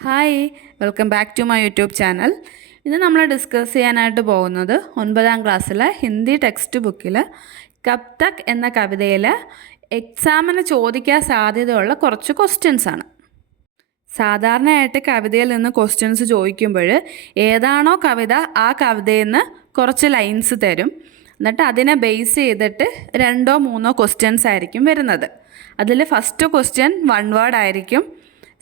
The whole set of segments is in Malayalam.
Hi, welcome back to my YouTube channel. ഇന്ന് നമ്മൾ ഡിസ്കസ് ചെയ്യാനായിട്ട് പോകുന്നത് 9ാം ക്ലാസ്സിലെ ഹിന്ദി ടെക്സ്റ്റ് ബുക്കിൽ കബ് തക് എന്ന കവിതയിൽ എക്സാമിന് ചോദിക്കാൻ സാധ്യതയുള്ള കുറച്ച് ക്വസ്റ്റ്യൻസ് ആണ്. സാധാരണയായിട്ട് കവിതയിൽ നിന്ന് ക്വസ്റ്റ്യൻസ് ചോദിക്കുമ്പോൾ ഏതാണോ കവിത ആ കവിതയിൽ നിന്ന് കുറച്ച് ലൈൻസ് തരും. എന്നിട്ട് അതിനെ ബേസ് ചെയ്തിട്ട് 2 or 3 ക്വസ്റ്റ്യൻസ് ആയിരിക്കും വരുന്നത്. അതിൽ ഫസ്റ്റ് ക്വസ്റ്റ്യൻ 1 വേർഡ് ആയിരിക്കും,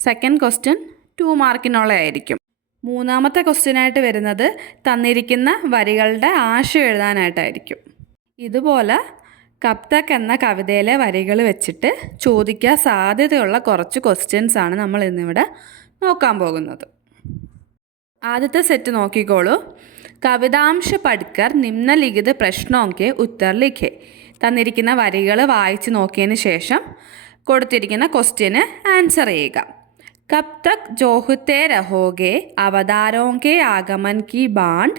സെക്കൻഡ് ക്വസ്റ്റ്യൻ 2 മാർക്കിനുള്ളതായിരിക്കും. മൂന്നാമത്തെ ക്വസ്റ്റ്യനായിട്ട് വരുന്നത് തന്നിരിക്കുന്ന വരികളുടെ ആശയം എഴുതാനായിട്ടായിരിക്കും. ഇതുപോലെ കബ് തക് എന്ന കവിതയിലെ വരികൾ വെച്ചിട്ട് ചോദിക്കാൻ സാധ്യതയുള്ള കുറച്ച് ക്വസ്റ്റ്യൻസ് ആണ് നമ്മൾ ഇന്നിവിടെ നോക്കാൻ പോകുന്നത്. ആദ്യത്തെ സെറ്റ് നോക്കിക്കോളൂ. കവിതാംശ പഠിക്കർ നിമ്നലിഖിത പ്രശ്നോക്കെ ഉത്തർ ലിഖേ. തന്നിരിക്കുന്ന വരികൾ വായിച്ച് നോക്കിയതിന് ശേഷം കൊടുത്തിരിക്കുന്ന ക്വസ്റ്റ്യന് ആൻസർ ചെയ്യുക. कब तक जोहते रहोगे अवतारों के आगमन की बांट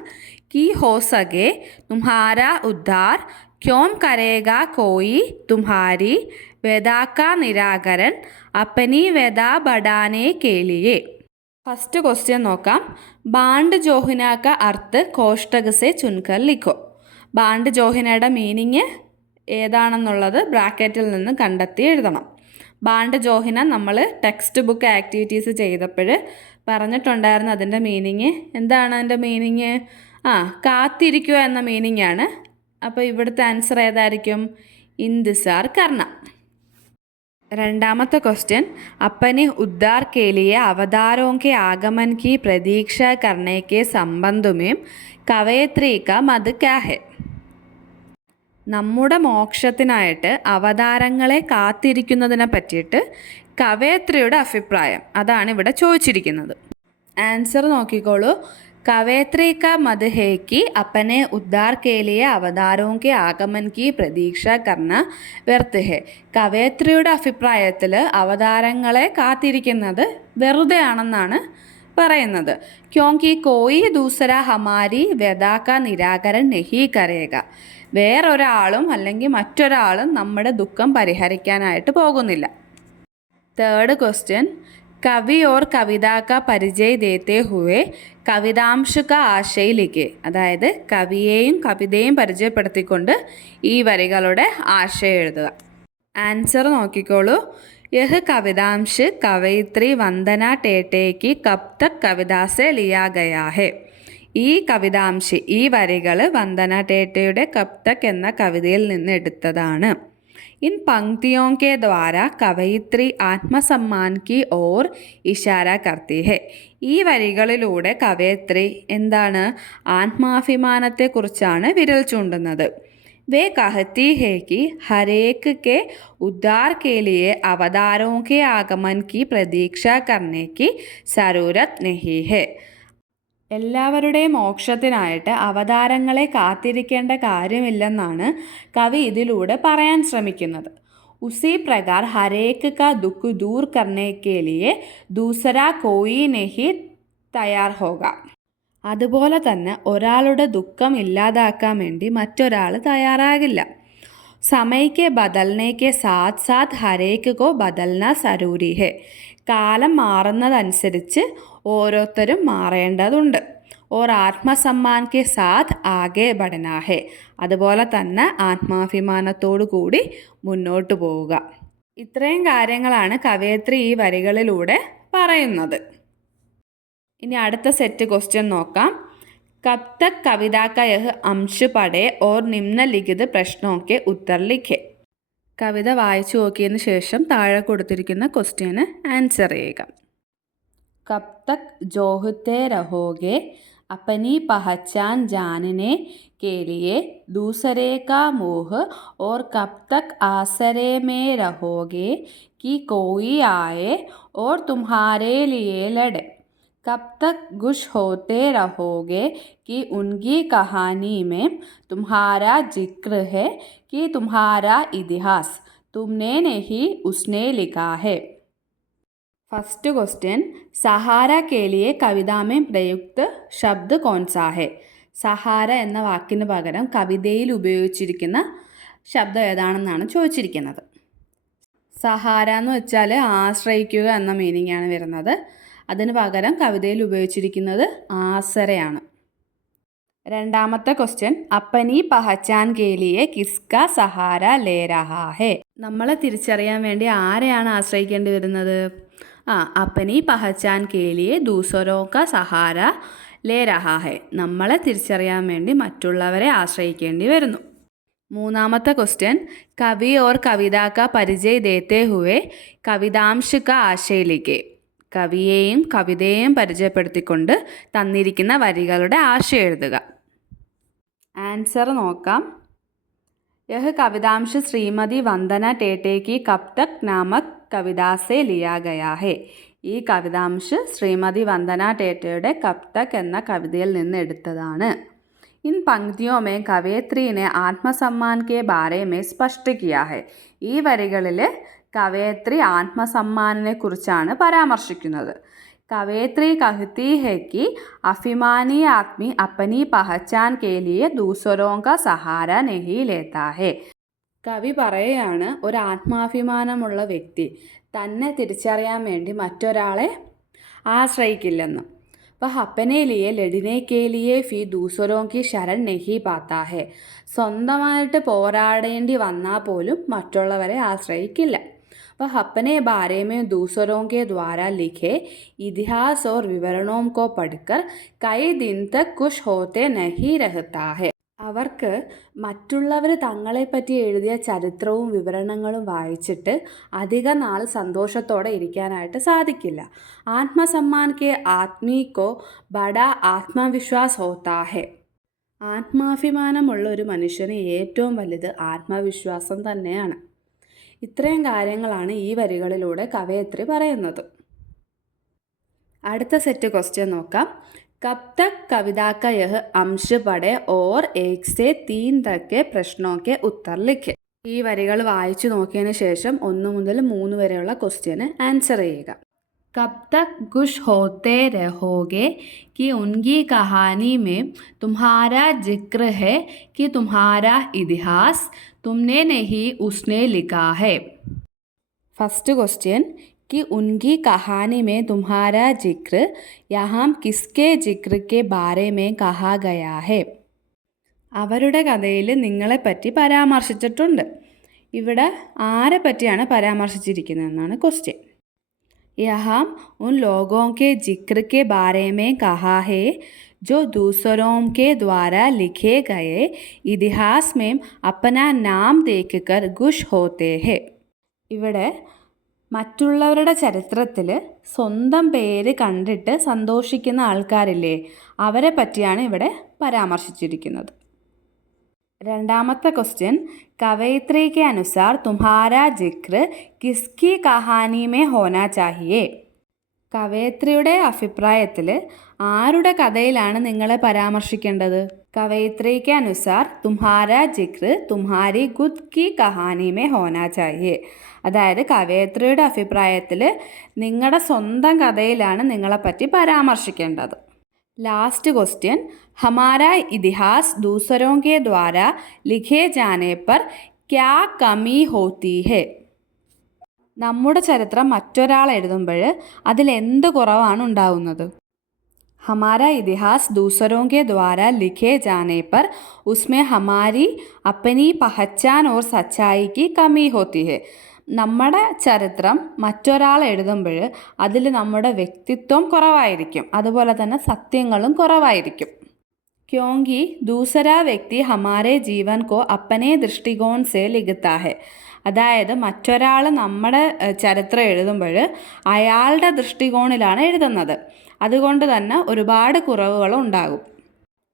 की हो सके तुम्हारा उद्धार क्यों करेगा कोई तुम्हारी वेदा का निराकरण अपनी वेदा बढ़ाने के लिए. फर्स्ट क्वेश्चन നോക്കാം. ബാണ്ട് ജോഹിന का अर्थ कोष्टक से चुनकर लिखो. ബാണ്ട് ജോഹിനയുടെ മീനിങ് ഏതാണെന്നുള്ളത് ബ്രാക്കറ്റിൽ നിന്ന് കണ്ടെത്തി എഴുതണം. ബാണ്ട് ജോഹിന നമ്മൾ ടെക്സ്റ്റ് ബുക്ക് ആക്ടിവിറ്റീസ് ചെയ്തപ്പോൾ പറഞ്ഞിട്ടുണ്ടായിരുന്നു. അതിൻ്റെ മീനിങ് എന്താണ്? അതിൻ്റെ മീനിങ് കാത്തിരിക്കുക എന്ന മീനിങ് ആണ്. അപ്പോൾ ഇവിടുത്തെ ആൻസർ ഏതായിരിക്കും? ഇന്തിസാർ കർണ. രണ്ടാമത്തെ ക്വസ്റ്റ്യൻ, अपने उद्धार के लिए अवतारों के आगमन की प्रतीक्षा करने के संबंध में कवयित्री का मत क्या है? നമ്മുടെ മോക്ഷത്തിനായിട്ട് അവതാരങ്ങളെ കാത്തിരിക്കുന്നതിനെ പറ്റിയിട്ട് കവയത്രിയുടെ അഭിപ്രായം, അതാണ് ഇവിടെ ചോദിച്ചിരിക്കുന്നത്. ആൻസർ നോക്കിക്കോളൂ. കവയത്രി കാ മത് ഹേ കി അപ്പനെ ഉദ്ധാർ കെ ലിയെ അവതാരോं के आगमन की प्रतीक्षा करना व्यर्थ है. കവയത്രിയുടെ അഭിപ്രായത്തിൽ അവതാരങ്ങളെ കാത്തിരിക്കുന്നത് വെറുതെ ആണെന്നാണ് പറയുന്നത്. ക്യോങ്കി കോയി ദൂസര ഹമാരി വ്യഥാ കാ നിരാകരൺ നഹി കരേഗ. വേറൊരാളും അല്ലെങ്കിൽ മറ്റൊരാളും നമ്മുടെ ദുഃഖം പരിഹരിക്കാനായിട്ട് പോകുന്നില്ല. തേർഡ് ക്വസ്റ്റ്യൻ, കവി ഓർ കവിത കാ പരിചയ ദേത്തെ ഹുവേ കവിതാംശ കാ ആശയ ലിഖേ. അതായത് കവിയെയും കവിതയും പരിചയപ്പെടുത്തിക്കൊണ്ട് ഈ വരികളുടെ ആശയം എഴുതുക. ആൻസർ നോക്കിക്കോളൂ. യഹ് കവിതാംശ് കവയിത്രി വന്ദന ടേട്ടേക്ക് കബ് തക് കവിതാ സെ ലിയാ ഗയാ ഹെ. ഈ കവിതാംശ്, ഈ വരികൾ വന്ദന ടേട്ടയുടെ കബ് തക് എന്ന കവിതയിൽ നിന്ന് എടുത്തതാണ്. ഇൻ പങ്ക്തിയോं के द्वारा കവയിത്രി ആത്മസമ്മാൻ की ओर ഇഷാര करती है. ഈ വരികളിലൂടെ കവയിത്രി എന്താണ്? ആത്മാഭിമാനത്തെക്കുറിച്ചാണ് വിരൽ ചൂണ്ടുന്നത്. वे कहती है कि हर एक के उद्धार के लिए अवतारों के आगमन की प्रतीक्षा करने की जरूरत नहीं है. എല്ലാവരുടെയും മോക്ഷത്തിനായിട്ട് അവതാരങ്ങളെ കാത്തിരിക്കേണ്ട കാര്യമില്ലെന്നാണ് കവി ഇതിലൂടെ പറയാൻ ശ്രമിക്കുന്നത്. ഉസി പ്രകാർ ഹരേക്ക് കാ ദുഃഖ് ദൂർ കർണേ കെ ലിയെ ദൂസരാ കോയി നെഹി തയ്യാർ ഹോഗ. അതുപോലെ തന്നെ ഒരാളുടെ ദുഃഖം ഇല്ലാതാക്കാൻ വേണ്ടി മറ്റൊരാൾ തയ്യാറാകില്ല. സമയ്ക്ക് ബദൽനേക്ക് സാത്ത് സാത്ത് ഹരേക്ക് കോ ബദൽന സരൂരി ഹെ. കാലം മാറുന്നതനുസരിച്ച് ഓരോരുത്തരും മാറേണ്ടതുണ്ട്. ഓർ ആത്മസമ്മാൻ കെ സാത്ത് ആകെ ബഡനാ ഹെ. അതുപോലെ തന്നെ ആത്മാഭിമാനത്തോടു കൂടി മുന്നോട്ട് പോവുക. ഇത്രയും കാര്യങ്ങളാണ് കവയത്രി ഈ വരികളിലൂടെ പറയുന്നത്. ഇനി അടുത്ത സെറ്റ് ക്വസ്റ്റ്യൻ നോക്കാം. കബ് തക് കവിതാ കാ യഹ് അംശ് പഠേ ഓർ നിമ്നലിഖിത പ്രശ്നോं के उत्तर लिखे. കവിത വായിച്ചു നോക്കിയതിന് ശേഷം താഴെ കൊടുത്തിരിക്കുന്ന ക്വസ്റ്റ്യന് ആൻസർ ചെയ്യുക. കബ് തക് ജോഹത്തെ രഹോഗെ अपनी पहचान जानने के लिए दूसरे का मोह और कब तक आसरे में रहोगे कि कोई आए और तुम्हारे लिए लड़े. कब तक गुश होते रहोगे कि उनकी कहानी में तुम्हारा जिक्र है कि तुम्हारा इतिहास तुमने नहीं उसने लिखा है. फर्स्ट क्वेश्चन, सहारा के लिए कविता में प्रयुक्त शब्द कौन सा है? സഹാര എന്ന വാക്കിന് പകരം കവിതയിൽ ഉപയോഗിച്ചിരിക്കുന്ന ശബ്ദം ഏതാണെന്നാണ് ചോദിച്ചിരിക്കുന്നത്. സഹാര എന്ന് വെച്ചാൽ ആശ്രയിക്കുക എന്ന മീനിങ് ആണ് വരുന്നത്. അതിന് പകരം കവിതയിൽ ഉപയോഗിച്ചിരിക്കുന്നത് ആസരയാണ്. രണ്ടാമത്തെ ക്വസ്റ്റ്യൻ, അപ്പനി പഹച്ചാൻ കേലിയെ കിസ്ക സഹാര ലേ രഹാ ഹേ. നമ്മളെ തിരിച്ചറിയാൻ വേണ്ടി ആരെയാണ് ആശ്രയിക്കേണ്ടി വരുന്നത്? അപ്പനി പഹച്ചാൻ കേലിയെ ദൂസരോ കാ സഹാര ലേ രഹാ ഹേ. നമ്മളെ തിരിച്ചറിയാൻ വേണ്ടി മറ്റുള്ളവരെ ആശ്രയിക്കേണ്ടി വരുന്നു. മൂന്നാമത്തെ ക്വസ്റ്റ്യൻ, കവി ഓർ കവിത കാ പരിചയ ദേത്തെ ഹുവേ കവിതാംശ് കാ ആശയ ലിഖേ. കവിയെയും കവിതയെയും പരിചയപ്പെടുത്തിക്കൊണ്ട് തന്നിരിക്കുന്ന വരികളുടെ ആശയം എഴുതുക. ആൻസർ നോക്കാം. യഹ് കവിതാംശ് ശ്രീമതി വന്ദന ടേटे की कब तक नामक കവിത സെ ലിയാ ഗയാ ഹേ. ഈ കവിതാംശ് ശ്രീമതി വന്ദന ടേറ്റയുടെ കബ് തക് എന്ന കവിതയിൽ നിന്ന് എടുത്തതാണ്. ഇൻ പങ്ക്തിയോ മേ കവയത്രി ने ആത്മസമ്മാൻ കെ ബാരെ മേ സ്പഷ്ട കിയാ ഹേ. ഈ വരികളിൽ കവയത്രി ആത്മസമ്മാനിനെ കുറിച്ചാണ് പരാമർശിക്കുന്നത്. कवयित्री कहती है कि अभिमानी आदमी अपनी पहचान के लिए दूसरों का सहारा नहीं लेता है. കവി പറയുകയാണ്, ഒരു ആത്മാഭിമാനമുള്ള വ്യക്തി തന്നെ തിരിച്ചറിയാൻ വേണ്ടി മറ്റൊരാളെ ആശ്രയിക്കില്ലെന്ന്. वह अपने लिए लड़ने के लिए फिर दूसरों की शरण नहीं पाता है. സ്വന്തമായിട്ട് പോരാടേണ്ടി വന്നാൽ പോലും മറ്റുള്ളവരെ ആശ്രയിക്കില്ല. वह अपने बारे में दूसरों के द्वारा लिखे इतिहास और विवरणों को पढ़कर कई दिन तक खुश होते नहीं रहता है. അവർക്ക് മറ്റുള്ളവർ തങ്ങളെപ്പറ്റി എഴുതിയ ചരിത്രവും വിവരണങ്ങളും വായിച്ചിട്ട് അധിക നാൾ സന്തോഷത്തോടെ ഇരിക്കാനായിട്ട് സാധിക്കില്ല. ആത്മസമ്മാൻ കെ ആദ്മി കോ ബഡാ ആത്മവിശ്വാസ് ഹോത്താ ഹെ. ആത്മാഭിമാനമുള്ള ഒരു മനുഷ്യന് ഏറ്റവും വലുത് ആത്മവിശ്വാസം തന്നെയാണ്. ഇത്രയും കാര്യങ്ങളാണ് ഈ വരികളിലൂടെ കവയത്രി പറയുന്നത്. അടുത്ത സെറ്റ് ക്വസ്റ്റ്യൻ നോക്കാം. कब तक कविता का यह अंश पढ़े और 1 से 3 तक के प्रश्नों के उत्तर लिखे. ഈ വരികൾ വായിച്ചു നോക്കിയതിന് ശേഷം 1 മുതൽ 3 വരെയുള്ള ക്വസ്റ്റ്യന് ആൻസർ ചെയ്യുക. कब तक खुश होते रहोगे कि उनकी कहानी में तुम्हारा जिक्र है कि तुम्हारा इतिहास तुमने नहीं उसने लिखा है. फर्स्ट क्वेश्चन, कि उनकी कहानी में तुम्हारा जिक्र यहाँ किसके जिक्र के बारे में कहा गया है. അവരുടെ കഥയിൽ നിങ്ങളെപ്പറ്റി പരാമർശിച്ചിട്ടുണ്ട്. ഇവിടെ ആരെ പറ്റിയാണ് പരാമർശിച്ചിരിക്കുന്നതെന്നാണ് ക്വസ്റ്റ്യൻ. यहाँ उन लोगों के जिक्र के बारे में कहा है जो दूसरों के द्वारा लिखे गए इतिहास में अपना नाम देखकर खुश होते हैं. ഇവിടെ മറ്റുള്ളവരുടെ ചരിത്രത്തിൽ സ്വന്തം പേര് കണ്ടിട്ട് സന്തോഷിക്കുന്ന ആൾക്കാരില്ലേ, അവരെ പറ്റിയാണ് ഇവിടെ പരാമർശിച്ചിരിക്കുന്നത്. രണ്ടാമത്തെ ക്വസ്റ്റ്യൻ, കവയിത്രി के अनुसार तुम्हारा जिक्र किसकी कहानी में होना चाहिए. കവയിത്രിയുടെ അഭിപ്രായത്തിൽ ആരുടെ കഥയിലാണ് നിങ്ങളെ പരാമർശിക്കേണ്ടത്? കവയിത്രി के अनुसार तुम्हारा जिक्र तुम्हारी खुद की कहानी में होना चाहिए. അതായത് കവയിത്രിയുടെ അഭിപ്രായത്തിൽ നിങ്ങളുടെ സ്വന്തം കഥയിലാണ് നിങ്ങളെപ്പറ്റി പരാമർശിക്കേണ്ടത്. लास्ट क्वेश्चन, हमारा इतिहास दूसरों के द्वारा लिखे जाने पर क्या कमी होती है. നമ്മുടെ ചരിത്രം മറ്റൊരാൾ എഴുതുമ്പോൾ അതിലെന്ത് കുറവാണ് ഉണ്ടാവുന്നത്? हमारा इतिहास दूसरों के द्वारा लिखे जाने पर उसमें हमारी अपनी पहचान और सच्चाई की कमी होती है. നമ്മുടെ ചരിത്രം മറ്റൊരാൾ എഴുതുമ്പോൾ അതിൽ നമ്മുടെ വ്യക്തിത്വം കുറവായിരിക്കും, അതുപോലെ തന്നെ സത്യങ്ങളും കുറവായിരിക്കും. क्योंकि दूसरा व्यक्ति हमारे जीवन को अपने दृष्टिकोण से लिखता है. അതായത് മറ്റൊരാൾ നമ്മുടെ ചരിത്രം എഴുതുമ്പോൾ അയാളുടെ ദൃഷ്ടികോണിലാണ് എഴുതുന്നത്. അതുകൊണ്ട് തന്നെ ഒരുപാട് കുറവുകൾ ഉണ്ടാകും.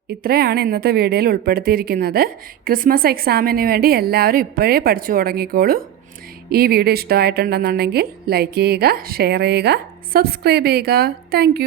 ഇത്രയാണ് ഇന്നത്തെ വീഡിയോയിൽ ഉൾപ്പെടുത്തിയിരിക്കുന്നത്. ക്രിസ്മസ് എക്സാമിന് വേണ്ടി എല്ലാവരും ഇപ്പോഴേ പഠിച്ചു തുടങ്ങിക്കോളൂ. ഈ വീഡിയോ ഇഷ്ടമായിട്ടുണ്ടെന്നുണ്ടെങ്കിൽ ലൈക്ക് ചെയ്യുക, ഷെയർ ചെയ്യുക, സബ്സ്ക്രൈബ് ചെയ്യുക. താങ്ക്